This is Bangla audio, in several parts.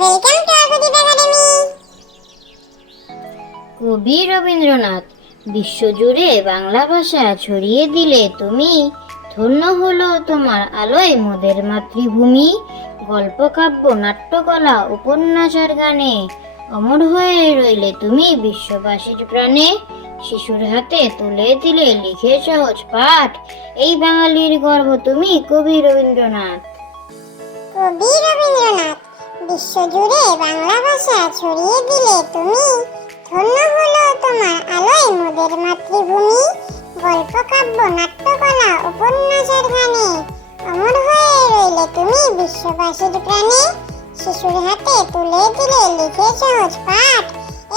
ওয়েলকাম টু একাডেমি কবি রবীন্দ্রনাথ বিশ্বজুড়ে বাংলা ভাষা ছড়িয়ে দিলে তুমি ধন্য হলো তোমার আলোয় মোদের মাতৃভূমি গল্প কাব্য নাট্যকলা উপন্যাস আর গানে। অমর হয়ে রইলে তুমি বিশ্ববাসীর প্রাণে শিশুর হাতে তুলে দিলে লিখে সহজ পাঠ। এই বাঙালির গর্ব তুমি কবি রবীন্দ্রনাথ। কবি রবীন্দ্রনাথ বিশ্বজুড়ে বাংলা ভাষা ছড়িয়ে দিলে তুমি ধন্য হলো তোমার আলোয় মোদের মাতৃভূমি। গল্প, কাব্য, নাট্যকলা, উপন্যাসের গানে অমর হয়ে রইলে তুমি বিশ্ববাসীর প্রাণে। শিশুর হাতে তুলে দিলে লিখে সহজ পাঠ।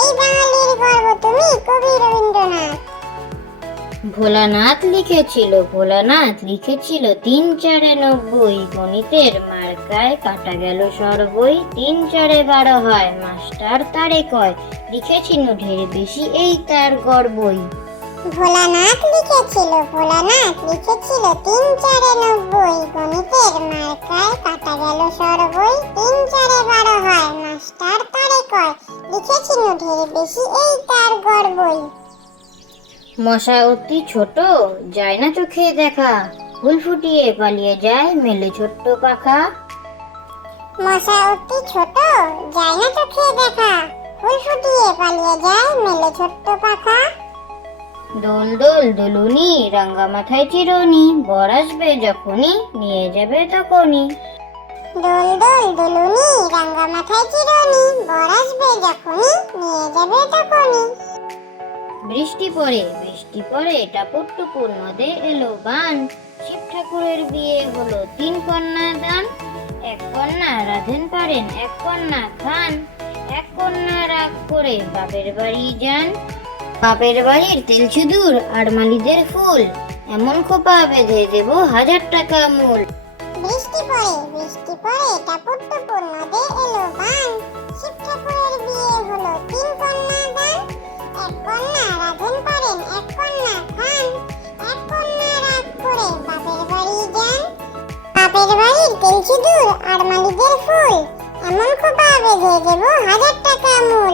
এই বাঙালির গর্ব তুমি কবি রবীন্দ্রনাথ। ভোলানাথ লিখেছিল ভোলানাথ লিখেছিল, তিন চারে নব্বই গণিতের মার্কায় কাটা গেল সর্বই, তিন চারে বারো হয়, মাস্টার তারে কয়, লিখেছিল ঢের বেশি, এই তার গর্বই ভোলানাথ লিখেছিল ভোলানাথ লিখেছিল, তিন চারে নব্বই গণিতের মার্কায় কাটা গেল সরবই, তিন চারে বারো হয়, মাস্টার তারে কয়, লিখেছিল ঢের বেশি, এই তার গর্বই মশা অতি ছোট যায় না চোখে দেখা। ফুল ফুটিয়ে পালিয়ে যায় মেলে ছোট্ট পাখা। মশা অতি ছোট যায় না চোখে দেখা। ফুল ফুটিয়ে পালিয়ে যায় মেলে ছোট্ট পাখা। দোল দোল দোলুনি রাঙ্গা মাথায় চিরনি বর আসবে যখনই নিয়ে যাবে তখনই। দোল দোল দোলুনি রাঙ্গা মাথায় চিরনি বর আসবে যখনই নিয়ে যাবে তখনই। বৃষ্টি পড়ে বৃষ্টি পড়ে টাপুর টুপুর নদে এলো বান। শিব ঠাকুরের বিয়ে হলো তিন কন্যা দান, এক কন্যা রাধেন পারেন, এক কন্যা খান। এক কন্যা রাগ করে বাপের বাড়ি যান। বাপের বাড়ির তেল সিঁদুর আর মালিদের ফুল, এমন খোপা বেঁধে দেব হাজার টাকা মূল। বৃষ্টি পড়ে বৃষ্টি পড়ে টাপুর টুপুর নদে তেল সিঁদুর আর মালিদের ফুল। এমন খোপা বেঁধে দেবো হাজার টাকা মূল।